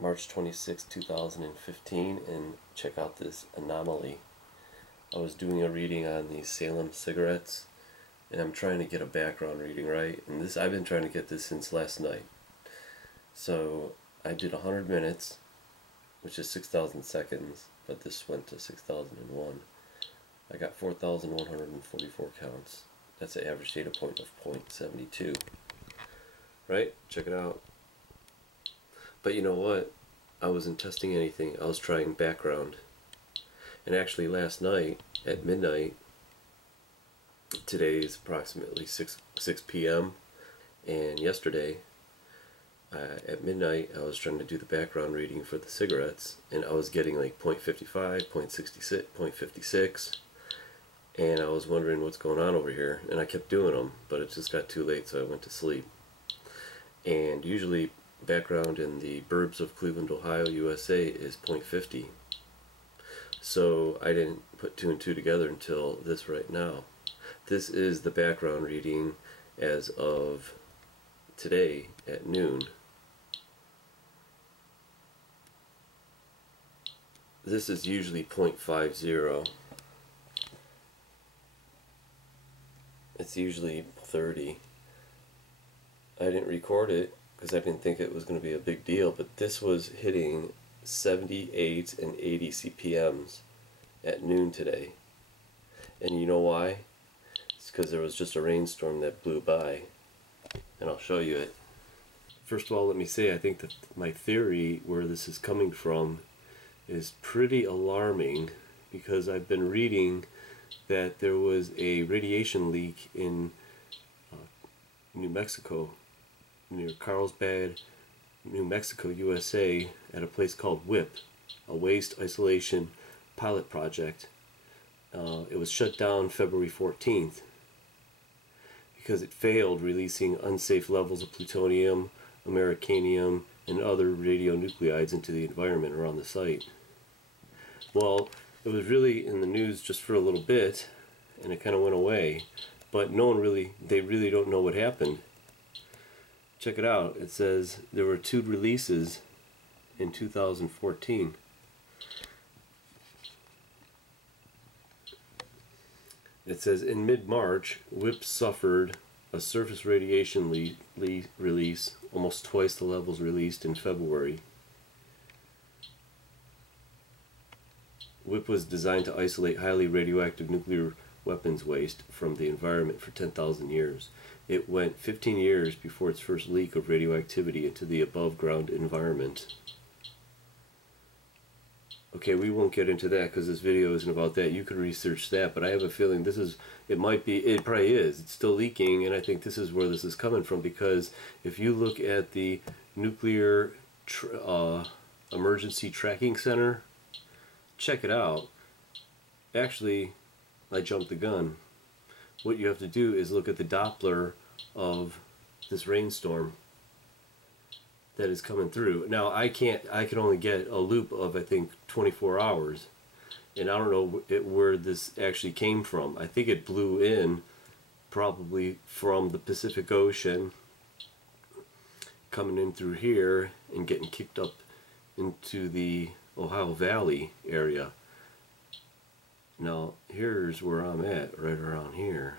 March 26, 2015, and check out this anomaly. I was doing a reading on these Salem cigarettes, and I'm trying to get a background reading, right? And this, I've been trying to get this since last night. So I did 100 minutes, which is 6,000 seconds, but this went to 6,001. I got 4,144 counts. That's an average data point of 0.72. Right? Check it out. But you know what? I wasn't testing anything. I was trying background. And actually last night at midnight, today is approximately 6 p.m. and yesterday at midnight I was trying to do the background reading for the cigarettes, and I was getting like 0.55, 0.66, 0.56, and I was wondering what's going on over here, and I kept doing them, but it just got too late, so I went to sleep. And usually background in the burbs of Cleveland, Ohio, USA is 0.50. So I didn't put two and two together until this right now. This is the background reading as of today at noon. This is usually 0.50. It's usually 30. I didn't record it because I didn't think it was going to be a big deal, but this was hitting 78 and 80 CPMs at noon today. And you know why? It's because there was just a rainstorm that blew by. And I'll show you it. First of all, let me say I think that my theory where this is coming from is pretty alarming, because I've been reading that there was a radiation leak in New Mexico, near Carlsbad, New Mexico, USA, at a place called W.I.P.P, a waste isolation pilot project. It was shut down February 14th because it failed releasing unsafe levels of plutonium, americanium, and other radionuclides into the environment around the site. Well, it was really in the news just for a little bit, and it kind of went away, but they really don't know what happened. Check it out. It says there were 2 releases in 2014. It says in mid-March, W.I.P.P suffered a surface radiation release, almost twice the levels released in February. W.I.P.P was designed to isolate highly radioactive nuclear weapons waste from the environment for 10,000 years. It went 15 years before its first leak of radioactivity into the above-ground environment. Okay, we won't get into that because this video isn't about that. You could research that, but I have a feeling it probably is. It's still leaking, and I think this is where this is coming from, because if you look at the Nuclear Emergency Tracking Center, check it out. Actually, I jumped the gun. What you have to do is look at the Doppler of this rainstorm that is coming through. Now I can only get a loop of, I think, 24 hours, and I don't know where this actually came from. I think it blew in probably from the Pacific Ocean, coming in through here and getting kicked up into the Ohio Valley area. Now here's where I'm at, right around here,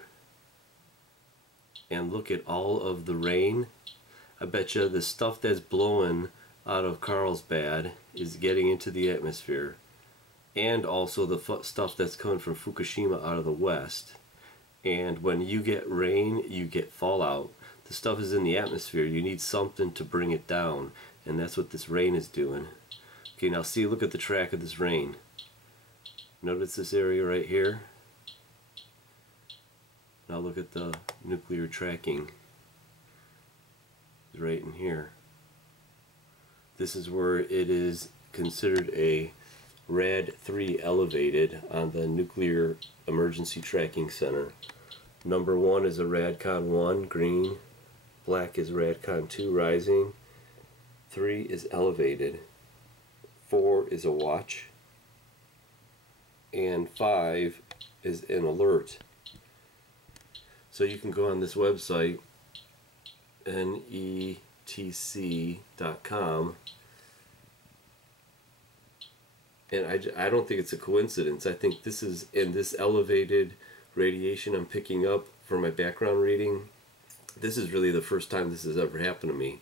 and look at all of the rain. I bet you the stuff that's blowing out of Carlsbad is getting into the atmosphere, and also the stuff that's coming from Fukushima out of the west. And when you get rain, you get fallout. The stuff is in the atmosphere. You need something to bring it down, and that's what this rain is doing. Okay, now see, look at the track of this rain. Notice this area right here. Now look at the nuclear tracking. It's right in here. This is where it is considered a RAD 3 elevated on the Nuclear Emergency Tracking Center. Number 1 is a RADCON 1, green. Black is RADCON 2, rising. 3 is elevated. 4 is a watch. And 5 is an alert. So you can go on this website, netc.com, And I don't think it's a coincidence. I think this is, in this elevated radiation I'm picking up for my background reading, this is really the first time this has ever happened to me.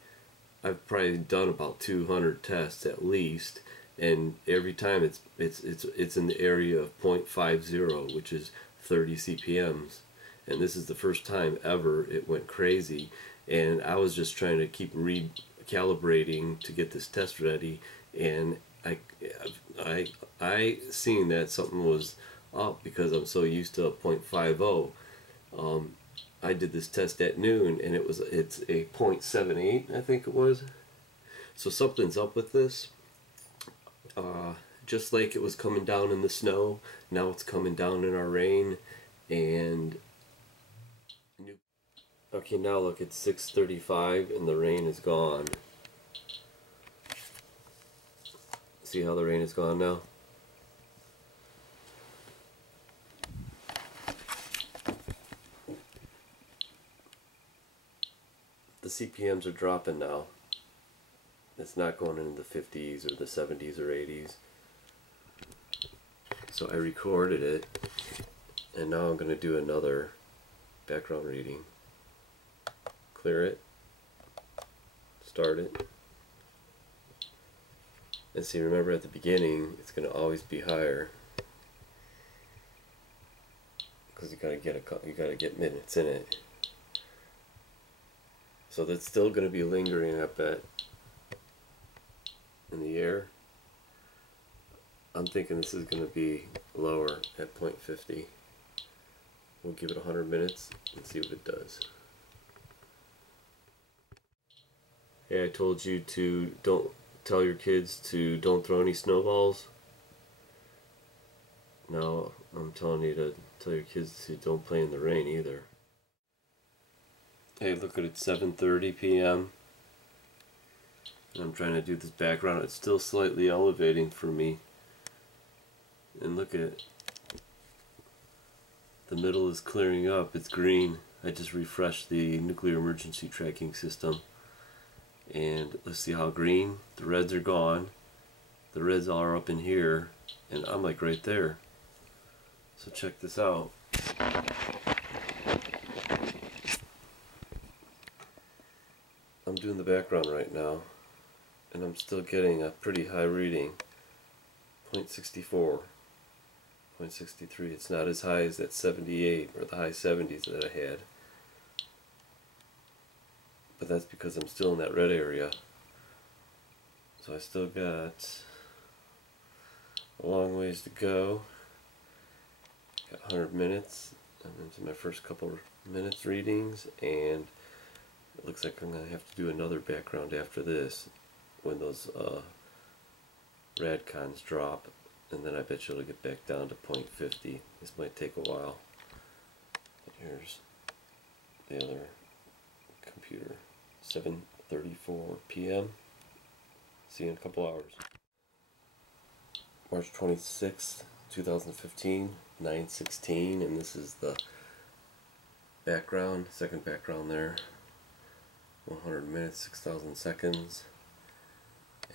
I've probably done about 200 tests at least, and every time it's in the area of 0.50, which is 30 CPMs. And this is the first time ever it went crazy, and I was just trying to keep recalibrating to get this test ready, and I seen that something was up because I'm so used to a 0.50. I did this test at noon, and it's a 0.78, I think it was. So something's up with this. Just like it was coming down in the snow, now it's coming down in our rain. And okay, now look, it's 6:35 and the rain is gone. See how the rain is gone now? The CPMs are dropping now. It's not going into the 50s or the 70s or 80s. So I recorded it, and now I'm going to do another background reading. Clear it, start it, and see, remember at the beginning it's going to always be higher because you gotta get minutes in it. So that's still going to be lingering, I bet, in the air. I'm thinking this is going to be lower at 0.50. We'll give it 100 minutes and see what it does. Hey, I told you to don't tell your kids to don't throw any snowballs. Now I'm telling you to tell your kids to don't play in the rain either. Hey, look at it, 7:30 p.m. I'm trying to do this background. It's still slightly elevating for me. And look at it. The middle is clearing up. It's green. I just refreshed the nuclear emergency tracking system. And let's see how green. The reds are gone. The reds are up in here. And I'm like right there. So check this out. I'm doing the background right now, and I'm still getting a pretty high reading, 0.64, 0.63. It's not as high as that 78 or the high 70s that I had, but that's because I'm still in that red area. So I still got a long ways to go. Got 100 minutes. I'm into my first couple of minutes readings, and it looks like I'm going to have to do another background after this when those radcons drop, and then I bet you it'll get back down to 0.50. This might take a while. But here's the other computer. 7:34 p.m. See you in a couple hours. March 26th, 2015, 9:16, and this is the background, second background there. 100 minutes, 6,000 seconds,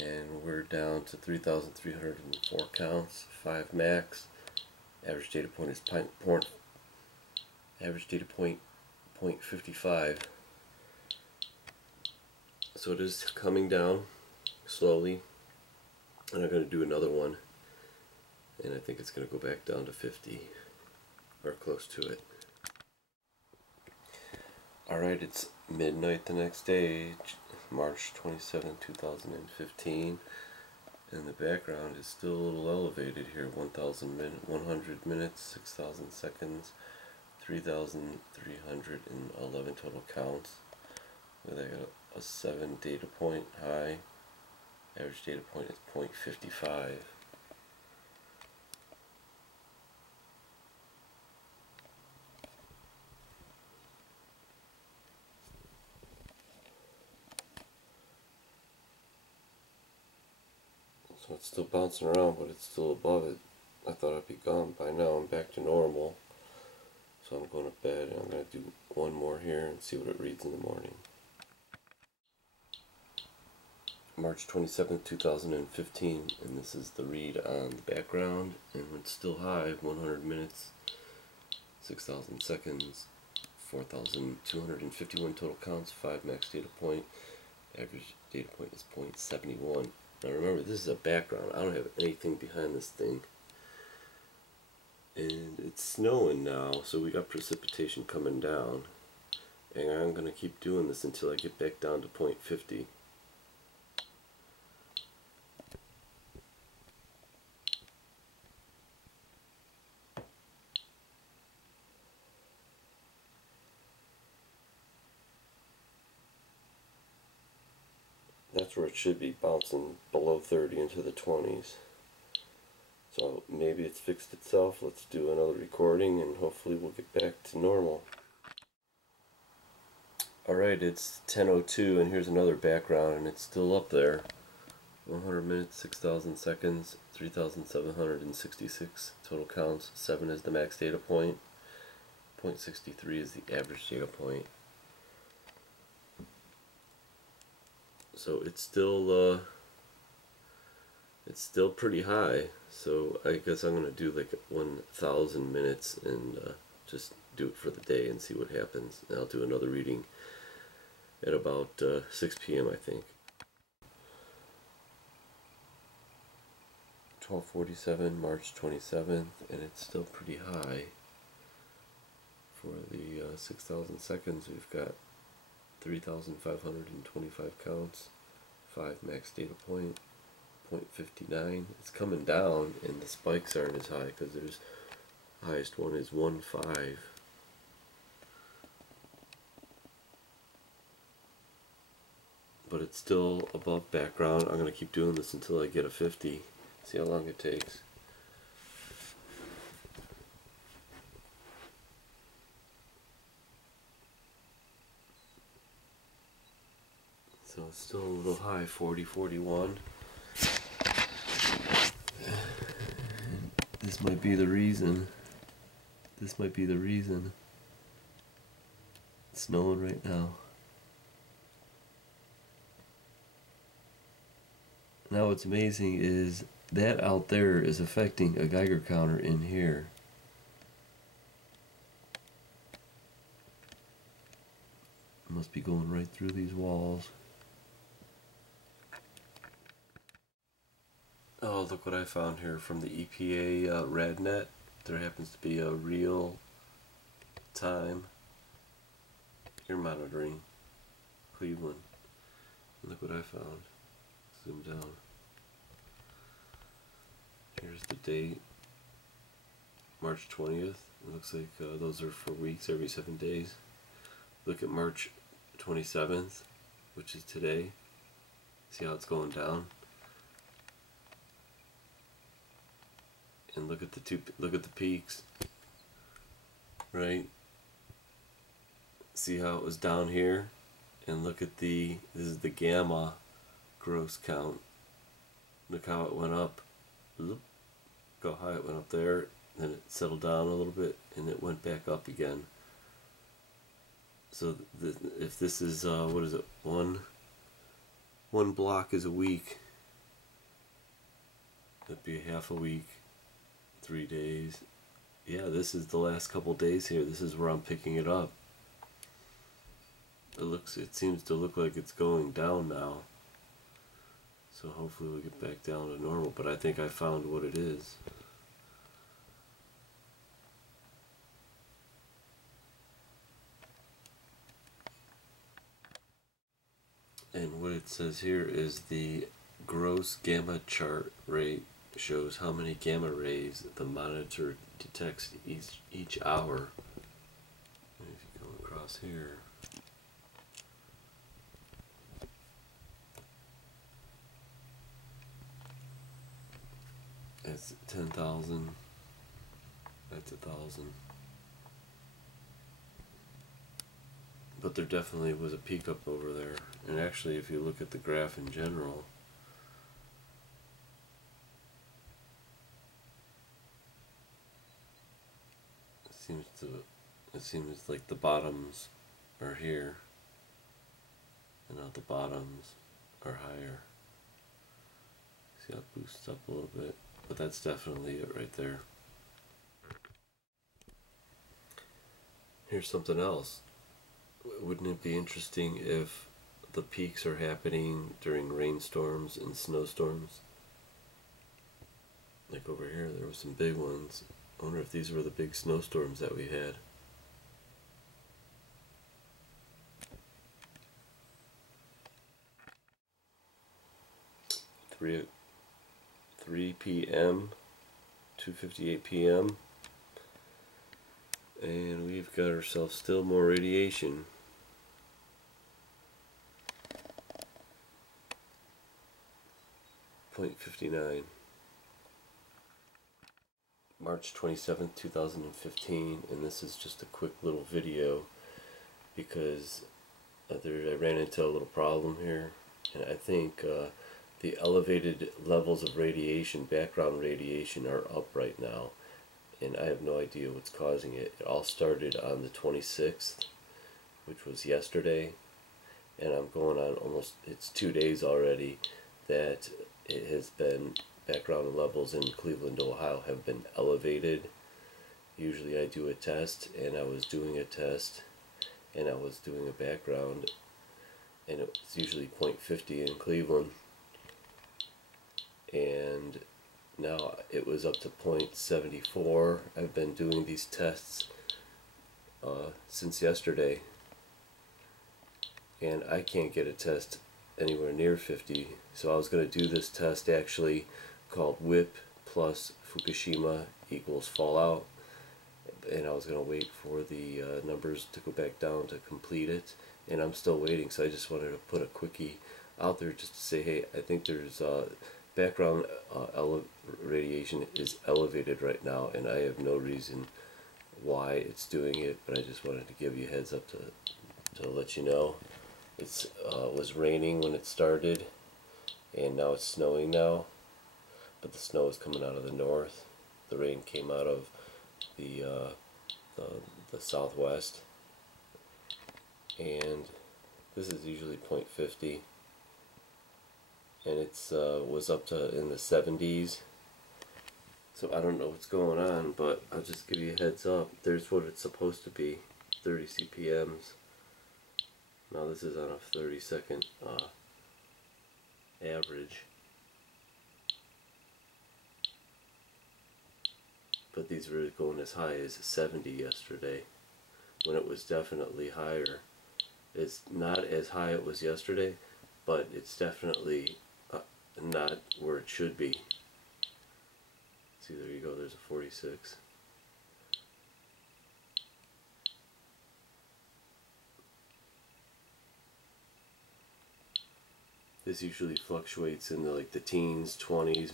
and we're down to 3,304 counts, 5 max. Average data point is average data point 0.55. So it is coming down slowly, and I'm going to do another one, and I think it's going to go back down to 50 or close to it. Alright, it's midnight the next day, March 27, 2015, and the background is still a little elevated here. 100 minutes, 6,000 seconds, 3,311 total counts. I got a 7 data point high. Average data point is 0.55. So it's still bouncing around, but it's still above it. I thought I'd be gone by now. I'm back to normal. So I'm going to bed, and I'm going to do one more here and see what it reads in the morning. March 27th, 2015, and this is the read on the background, and it's still high, 100 minutes, 6,000 seconds, 4,251 total counts, 5 max data point, average data point is 0.71. Now remember, this is a background, I don't have anything behind this thing. And it's snowing now, so we got precipitation coming down, and I'm going to keep doing this until I get back down to 0.50. That's where it should be, bouncing below 30 into the 20s. So maybe it's fixed itself. Let's do another recording and hopefully we'll get back to normal. Alright, it's 10:02 and here's another background and it's still up there. 100 minutes, 6,000 seconds, 3,766 total counts, 7 is the max data point, 0.63 is the average data point. So it's still pretty high, so I guess I'm going to do like 1,000 minutes and just do it for the day and see what happens. And I'll do another reading at about 6 p.m. I think. 12:47, March 27th, and it's still pretty high. For the 6,000 seconds, we've got 3,525 counts, 5 max data point, 0.59. It's coming down, and the spikes aren't as high because there's highest one is 1.5. But it's still above background. I'm going to keep doing this until I get a 50. See how long it takes. So it's still a little high, 40, 41. This might be the reason. This might be the reason. It's snowing right now. Now what's amazing is that out there is affecting a Geiger counter in here. It must be going right through these walls. Oh, look what I found here from the EPA RadNet. There happens to be a real time air monitoring, Cleveland. Look what I found. Zoom down. Here's the date, March 20th. It looks like those are for weeks, every 7 days. Look at March 27th, which is today. See how it's going down? And look at the peaks, right? See how it was down here? And look at this is the gamma gross count. Look how it went up. Look how high it went up there, then it settled down a little bit, and it went back up again. So if this is, what is it, one block is a week, that'd be a half a week, 3 days. Yeah, this is the last couple days here. This is where I'm picking it up. It seems to look like it's going down now. So hopefully we'll get back down to normal, but I think I found what it is. And what it says here is the gross gamma chart rate shows how many gamma rays the monitor detects each hour. And if you go across here, it's 10,000. That's 1,000. But there definitely was a peak up over there. And actually, if you look at the graph in general, it seems like the bottoms are here, and now the bottoms are higher. See how it boosts up a little bit, but that's definitely it right there. Here's something else. Wouldn't it be interesting if the peaks are happening during rainstorms and snowstorms? Like over here, there were some big ones. I wonder if these were the big snowstorms that we had. Three p.m. 2:58 p.m. and we've got ourselves still more radiation. .59. March 27th, 2015, and this is just a quick little video because I ran into a little problem here, and I think the elevated levels of radiation, background radiation, are up right now, and I have no idea what's causing it. It all started on the 26th, which was yesterday, and I'm going on almost, it's 2 days already that it has been, background levels in Cleveland, Ohio have been elevated. Usually I do a test, and I was doing a test, and I was doing a background, and it's usually .50 in Cleveland, and now it was up to .74. I've been doing these tests since yesterday, and I can't get a test anywhere near 50, so I was going to do this test actually called W.I.P.P plus Fukushima equals fallout, and I was going to wait for the numbers to go back down to complete it, and I'm still waiting. So I just wanted to put a quickie out there just to say, hey, I think there's background radiation is elevated right now, and I have no reason why it's doing it, but I just wanted to give you a heads up to let you know. It was raining when it started, and now it's snowing now, but the snow is coming out of the north. The rain came out of the southwest, and this is usually .50, and it's was up to in the 70s. So I don't know what's going on, but I'll just give you a heads up. There's what it's supposed to be, 30 CPMs. Now this is on a 30-second average, but these were going as high as 70 yesterday, when it was definitely higher. It's not as high as it was yesterday, but it's definitely not where it should be. See, there you go, there's a 46. This usually fluctuates in the, like the teens, 20s,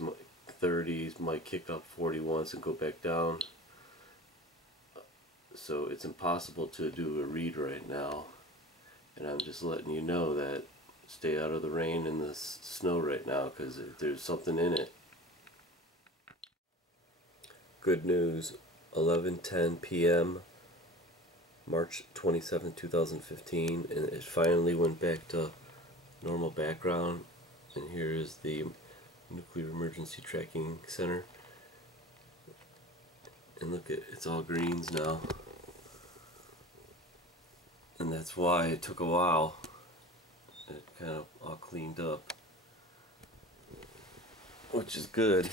30s, might kick up 40 once and go back down. So it's impossible to do a read right now, and I'm just letting you know that stay out of the rain and the snow right now, because there's something in it. Good news, 11:10 p.m. March 27, 2015, and it finally went back to normal background. And here is the Nuclear Emergency Tracking Center, and look at, it's all greens now, and that's why it took a while. It kind of all cleaned up, which is good.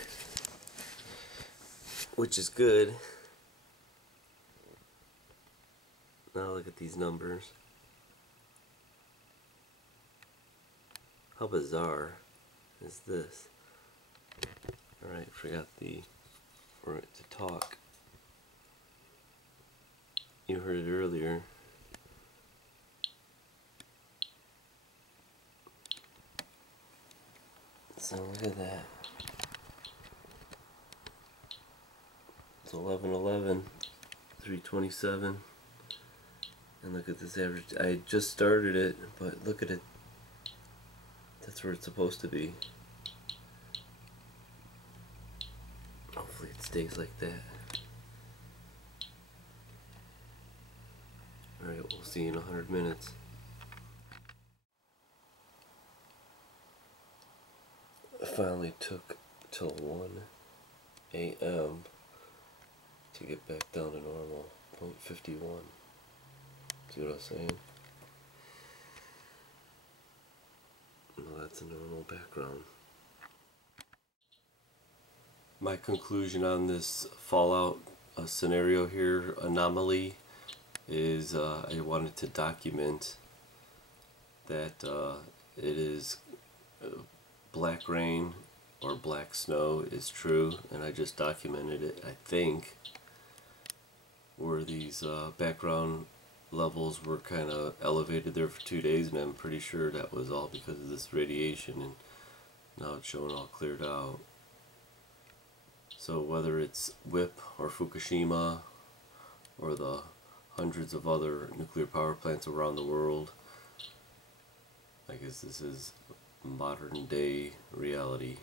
Now look at these numbers. How bizarre is this? Alright, forgot for it to talk. You heard it earlier. So look at that. It's 11:11, 3:27, and look at this average. I just started it, but look at it. That's where it's supposed to be. Hopefully it stays like that. Alright, we'll see you in 100 minutes. finally took till 1 a.m. to get back down to normal. 0.51. See what I was saying? Well, that's a normal background. My conclusion on this fallout scenario here, anomaly, is I wanted to document that it is black rain or black snow is true, and I just documented it, I think, where these background levels were kind of elevated there for 2 days, and I'm pretty sure that was all because of this radiation, and now it's showing all cleared out. So whether it's W.I.P.P or Fukushima or the hundreds of other nuclear power plants around the world, I guess this is modern day reality.